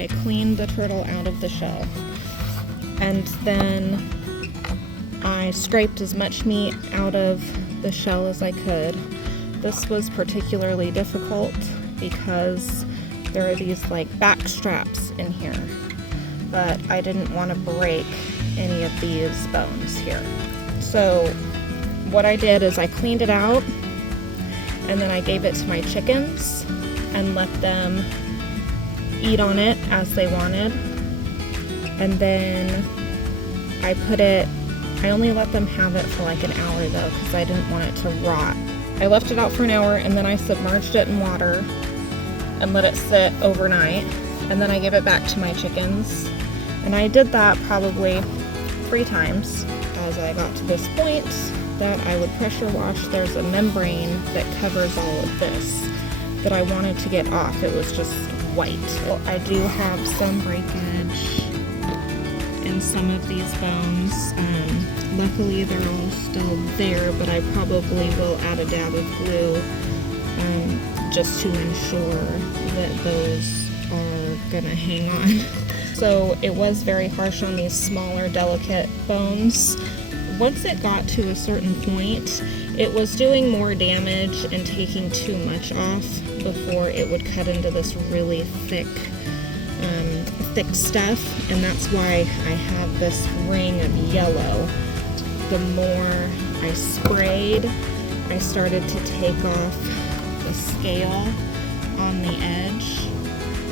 I cleaned the turtle out of the shell, and then I scraped as much meat out of the shell as I could. This was particularly difficult because there are these like back straps in here, but I didn't want to break any of these bones here. So what I did is I cleaned it out, and then I gave it to my chickens and let them eat on it as they wanted. And then I only let them have it for like an hour though, because I didn't want it to rot. I left it out for an hour, and then I submerged it in water and let it sit overnight, and then I gave it back to my chickens. And I did that probably 3 times. As I got to this point that I would pressure wash, there's a membrane that covers all of this that I wanted to get off. It was just white. Well, I do have some breakage in some of these bones. Luckily they're all still there, but I probably will add a dab of glue just to ensure that those are gonna hang on. So it was very harsh on these smaller, delicate bones. Once it got to a certain point, it was doing more damage and taking too much off before it would cut into this really thick stuff, and that's why I have this ring of yellow. The more I sprayed, I started to take off the scale on the edge,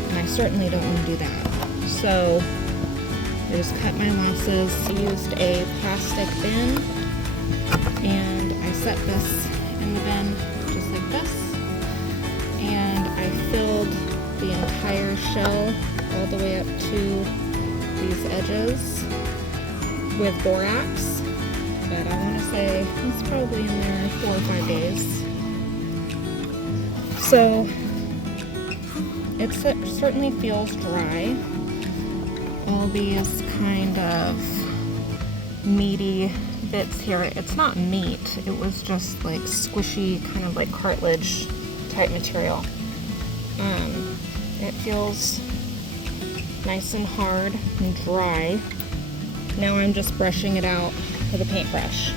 and I certainly don't want to do that. So I just cut my losses. I used a plastic bin, and I set this in the bin just like this, and I filled the entire shell all the way up to these edges with borax. But I want to say it's probably in there 4 or 5 days. So it certainly feels dry. All these kind of meaty bits here, it's not meat, it was just like squishy, kind of like cartilage type material. It feels nice and hard and dry. Now I'm just brushing it out with a paintbrush.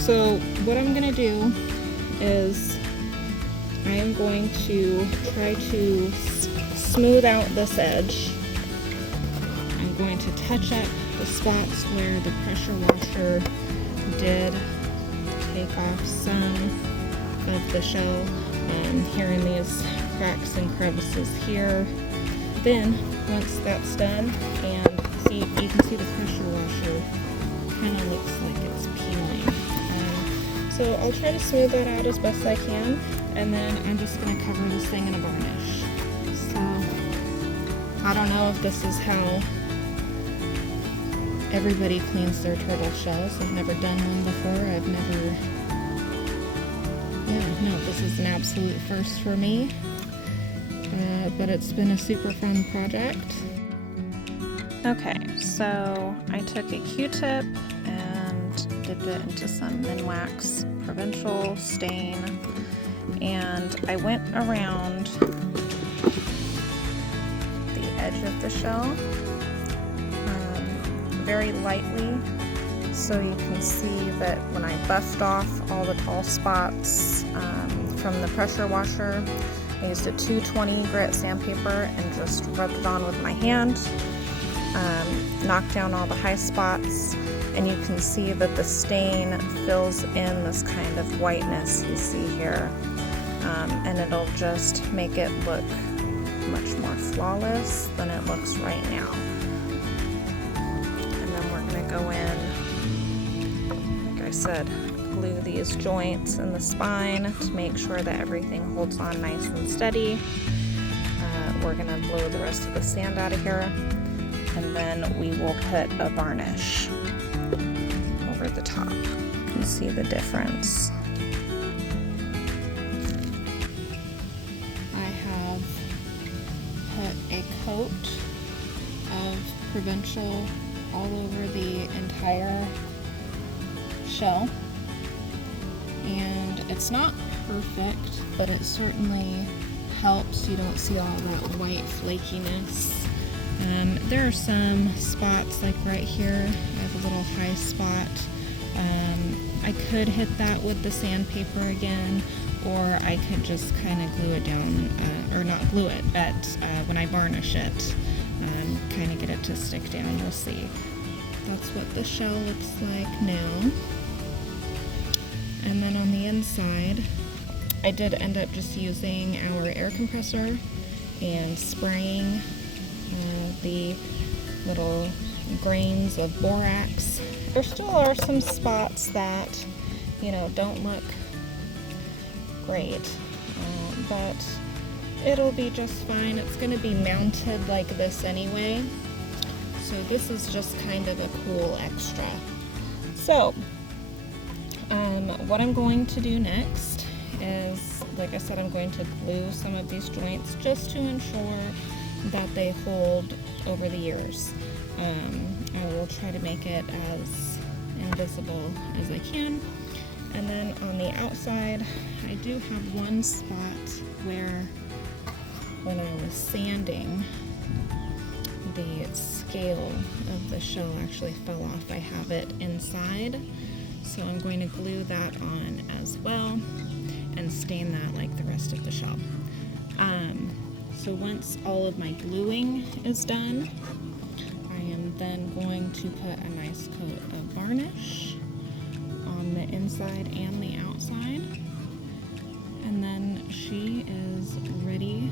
So what I'm gonna do is I am going to try to smooth out this edge. I'm going to touch up the spots where the pressure washer did take off some of the shell, here in these cracks and crevices here. Then once that's done, and you can see the pressure washer kind of looks like it's peeling. So I'll try to smooth that out as best I can, and then I'm just going to cover this thing in a varnish. So I don't know if this is how everybody cleans their turtle shells. I've never done one before. This is an absolute first for me, but it's been a super fun project. Okay, so I took a Q-tip and dipped it into some Minwax Provincial stain, and I went around the edge of the shell very lightly, so you can see that when I buffed off all the tall spots from the pressure washer, I used a 220 grit sandpaper and just rubbed it on with my hand, knocked down all the high spots, and you can see that the stain fills in this kind of whiteness you see here, and it'll just make it look much more flawless than it looks right now. And then we're going to go in, like I said, glue these joints in the spine to make sure that everything holds on nice and steady. We're going to blow the rest of the sand out of here, and then we will put a varnish over the top. You can see the difference. I have put a coat of Provincial all over the entire shell, and it's not perfect, but it certainly helps. You don't see all that white flakiness. There are some spots like right here. I have a little high spot. I could hit that with the sandpaper again, or I could just kind of glue it down, or not glue it, but when I varnish it, kind of get it to stick down. We'll see. That's what the shell looks like now. And then on the inside, I did end up just using our air compressor and spraying the little grains of borax. There still are some spots that, you know, don't look great, but it'll be just fine. It's going to be mounted like this anyway, so this is just kind of a cool extra. So what I'm going to do next is, like I said, I'm going to glue some of these joints just to ensure that they hold over the years. I will try to make it as invisible as I can. And then on the outside, I do have one spot where when I was sanding, the scale of the shell actually fell off. I have it inside, so I'm going to glue that on as well and stain that like the rest of the shell. So once all of my gluing is done, I am then going to put a nice coat of varnish on the inside and the outside, and then she is ready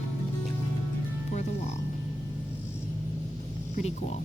for the wall. Pretty cool.